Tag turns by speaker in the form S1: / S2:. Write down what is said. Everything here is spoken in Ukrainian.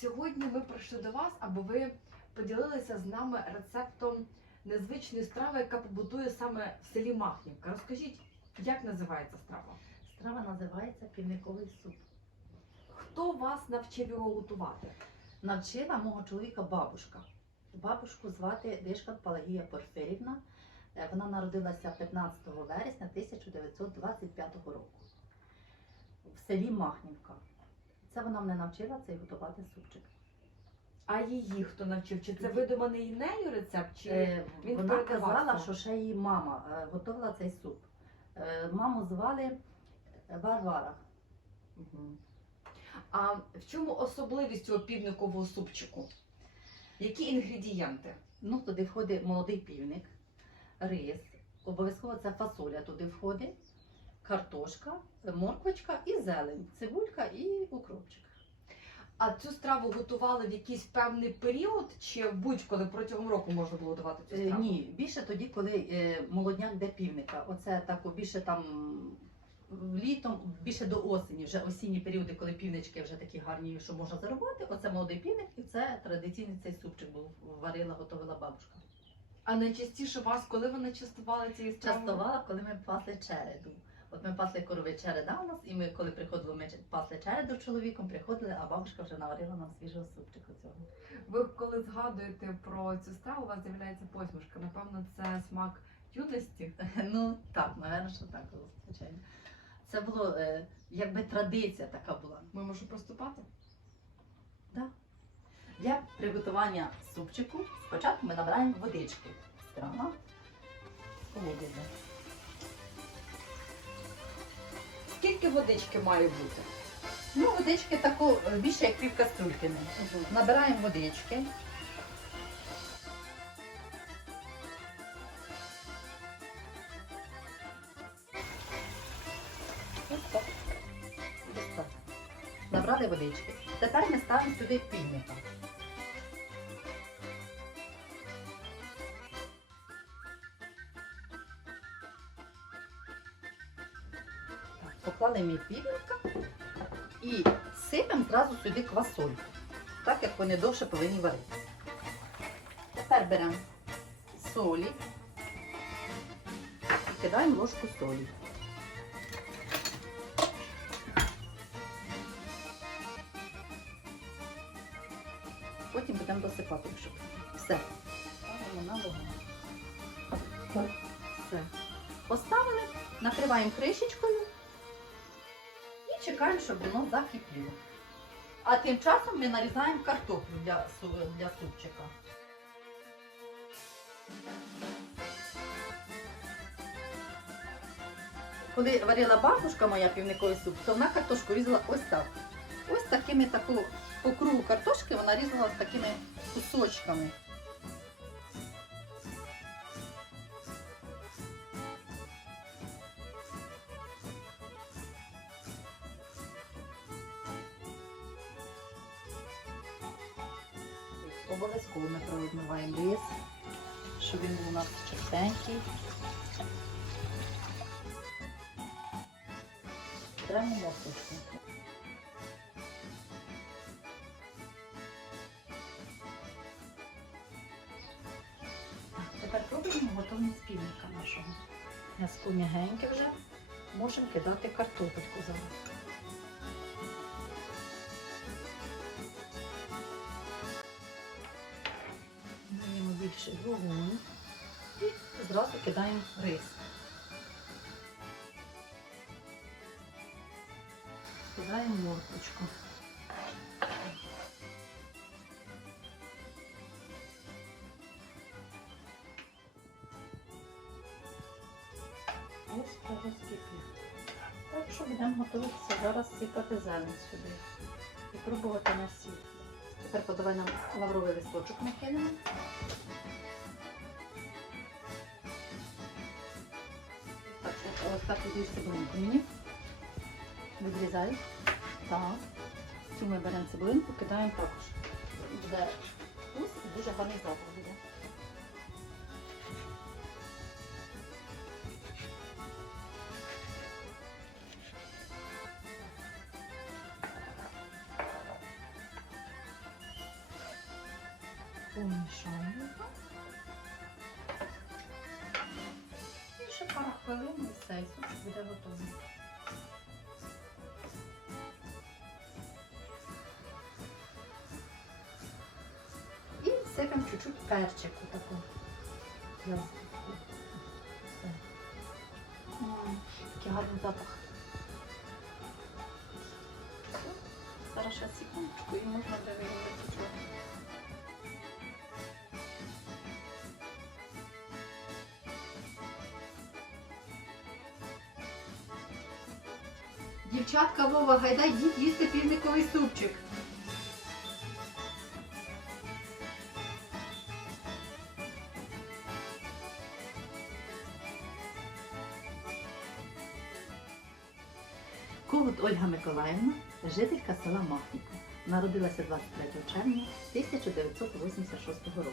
S1: сьогодні ми прийшли до вас, аби ви поділилися з нами рецептом незвичної страви, яка побутує саме в селі Махнівка. Розкажіть, як називається страва?
S2: Страва називається півниковий суп.
S1: Хто вас навчив його готувати?
S2: Навчила мого чоловіка бабушка. Бабушку звати Дишкат Палагія Порфирівна. Е, Вона народилася 15 вересня 1925 року в селі Махнівка. Це вона мене навчила цей готувати супчик.
S1: А її хто навчив? Чи це видуманий нею рецепт? Чи
S2: Е,
S1: він
S2: Вона казала, що ще її мама е, готувала цей суп. Е, Маму звали Варвара.
S1: А в чому особливість цього півникового супчику? Які інгредієнти?
S2: Ну, туди входить молодий півник, рис, обов'язково це фасоля туди входить, картошка, морквочка і зелень, цибулька і укропчик.
S1: А цю страву готували в якийсь певний період, чи будь-коли протягом року можна було давати цю
S2: Е,
S1: страву?
S2: Ні, більше тоді, коли е, молодняк де півника. Оце так більше там літом, більше до осені, вже осінні періоди, коли півнички вже такі гарні, що можна заробити. Оце молодий півник, і це традиційний цей супчик був варила, готувала бабушка.
S1: А найчастіше вас, коли ви частували цією стравою?
S2: Частувала, коли ми пасли череду. От ми пасли корови череда у нас, і ми, коли приходили, ми пасли череду з чоловіком, приходили, а бабушка вже наварила нам свіжого супчику цього.
S1: Ви коли згадуєте про цю страву, у вас з'являється посмішка. Напевно, це смак юності.
S2: Ну так, напевно, що так було, звичайно. Це було е, якби традиція така була.
S1: Ми можемо приступати.
S2: Для приготування супчику спочатку ми набираємо водички з крана
S1: Скільки водички має бути?
S2: Ну, водички таку е, більше як пів кастрюльки. Набираємо водички. Набрали водички. Тепер ми ставимо сюди півника. Поклали півника і сипемо зразу сюди квасольку, так як вони довше повинні варитися. Тепер беремо солі і кидаємо ложку солі. Потім будемо досипати, щоб все. Поставили, накриваємо кришечкою чекаємо, щоб воно закипіло. А тим часом ми нарізаємо картоплю для, для супчика. Коли варила бабушка моя півниковий суп, то вона картошку різала ось так. Ось такими таку по кругу картошки вона різала з такими кусочками. Обов'язково ми провідмиваємо рис, щоб він був у нас чистенький. Тремо морквочку. Тепер пробуємо готовність півника нашого. М'яско м'ягеньке вже. Можемо кидати картопельку зараз. Більше вогонь і зразу кидаємо рис. Кидаємо морквочку. Ось розкипів. Так що будемо готуватися зараз сипати зелень сюди і пробувати на сіль. Тепер подавай нам лавровий листочок накинемо. Так, ось так відріж цибулинку мені. Відрізай. Так. Цю ми беремо цибулинку, кидаємо також. Буде вкус і дуже гарний запах буде. Перемішаємо. І ще пара хвилин і буде готовий. І сипемо чуть-чуть перчику таку. Який гарний запах. Зараз ще секундочку і можна дивитися чого. Дівчатка Вова, гайда йдіть їсти півниковий супчик. Когут Ольга Миколаївна, жителька села Махніка. Народилася 23 червня 1986 року.